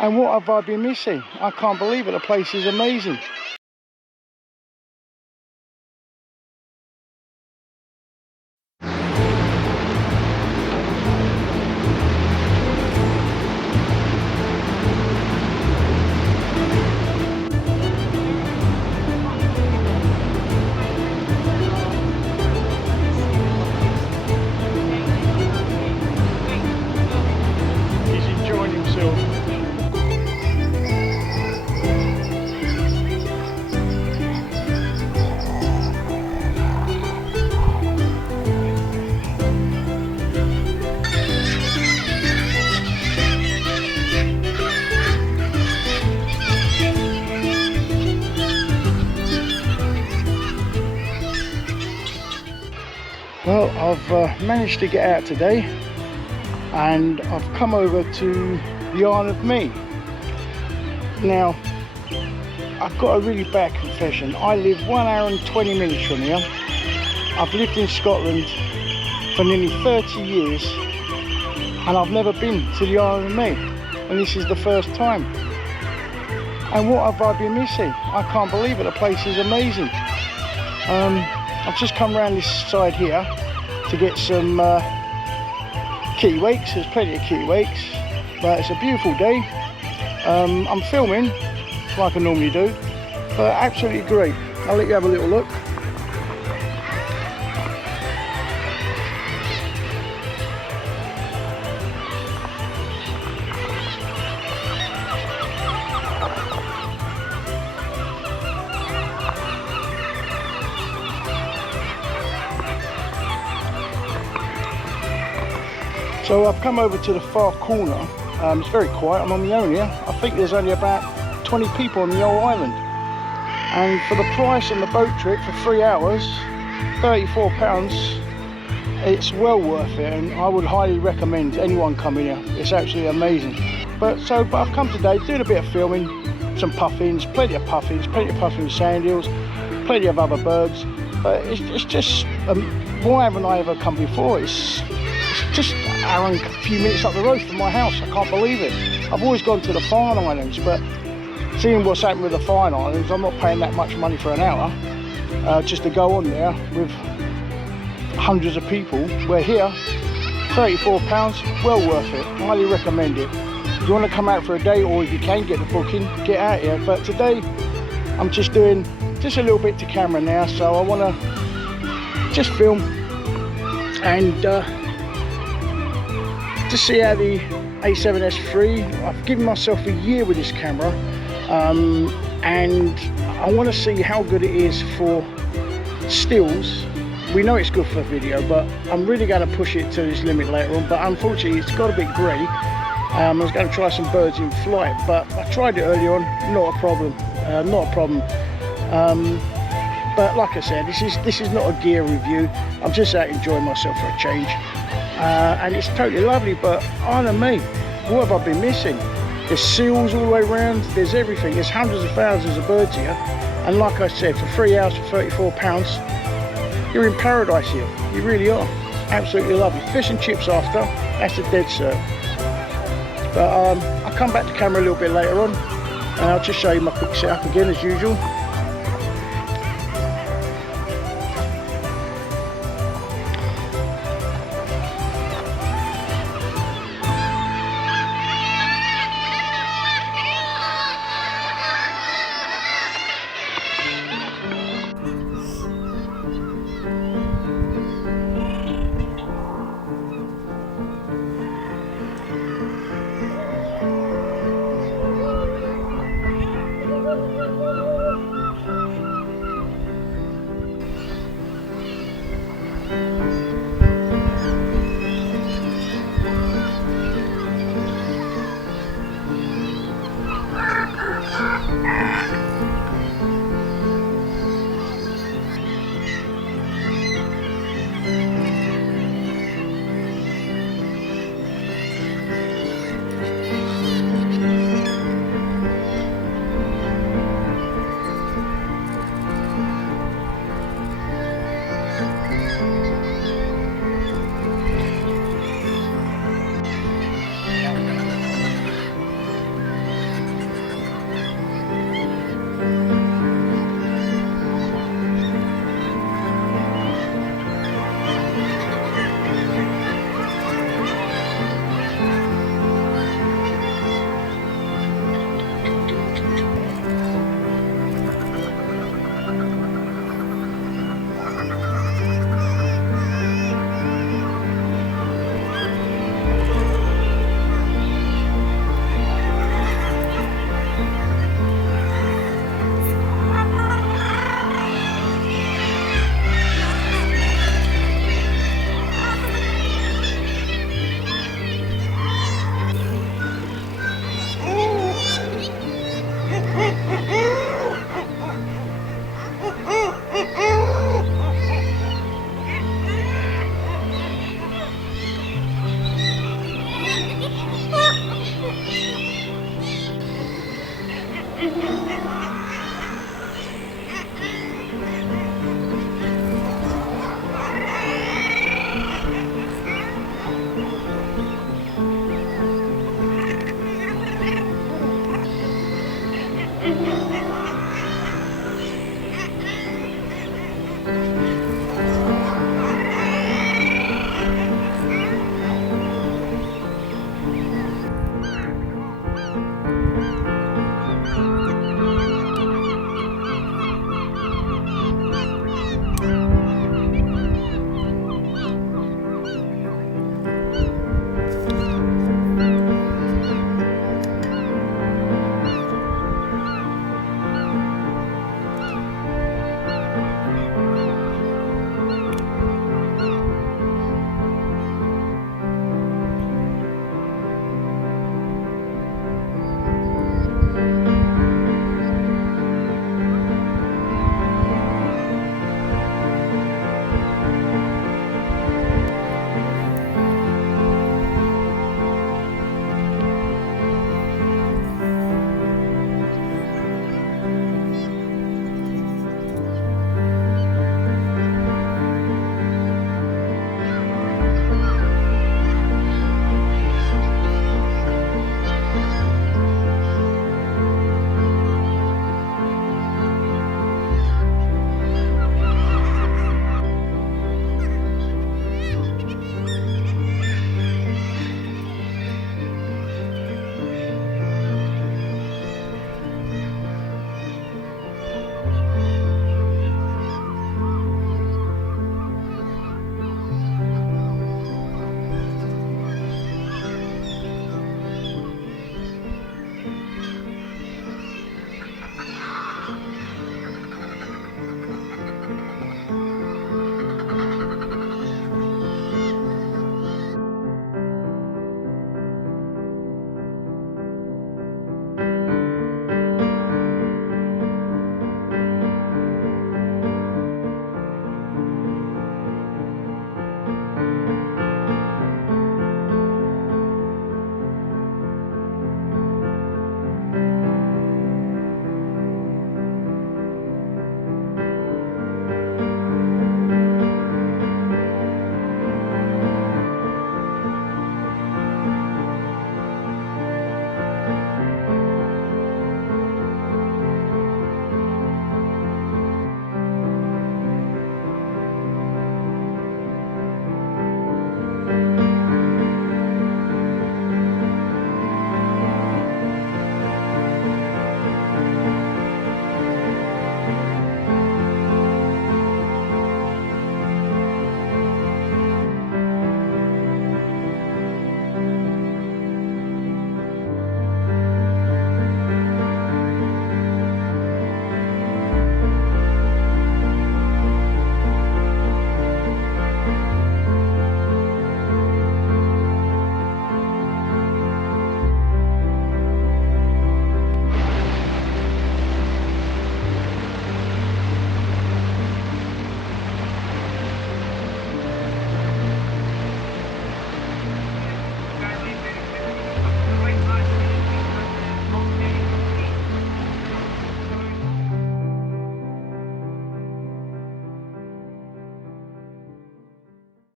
And what have I been missing? I can't believe it, the place is amazing. He's enjoying himself. Well, I've managed to get out today, and I've come over to the Isle of Man. Now, I've got a really bad confession. I live 1 hour and 20 minutes from here. I've lived in Scotland for nearly 30 years, and I've never been to the Isle of Man, and this is the first time. And what have I been missing? I can't believe it, the place is amazing. I've just come around this side here to get some kitty wakes. There's plenty of kitty wakes, but it's a beautiful day. I'm filming like I normally do, but absolutely great. I'll let you have a little look. So I've come over to the far corner. It's very quiet, I'm on my own here. I think there's only about 20 people on the whole island. And for the price on the boat trip for 3 hours, £34, it's well worth it, and I would highly recommend anyone coming here. It's absolutely amazing. But I've come today doing a bit of filming, some puffins, plenty of puffin sand eels, plenty of other birds. But it's just, why haven't I ever come before? It's just an hour and a few minutes up the road from my house. I can't believe it. I've always gone to the Farne Islands, but seeing what's happened with the Farne Islands, I'm not paying that much money for an hour just to go on there with hundreds of people. We're here, £34, well worth it. Highly recommend it. If you want to come out for a day, or if you can get the booking, get out here. But today I'm just doing a little bit to camera now, so I want to just film and to see how the A7S3, I've given myself a year with this camera, and I want to see how good it is for stills. We know it's good for video, but I'm really going to push it to its limit later on. But unfortunately it's got a bit grey. I was going to try some birds in flight, but I tried it earlier on, not a problem. But like I said, this is not a gear review. I'm just out enjoying myself for a change. And it's totally lovely, but Isle of Man, what have I been missing? There's seals all the way around, there's everything, there's hundreds of thousands of birds here, and like I said, for 3 hours for £34, you're in paradise here, you really are. Absolutely lovely. Fish and chips after, that's a dead cert. But I'll come back to camera a little bit later on, and I'll just show you my quick setup again as usual.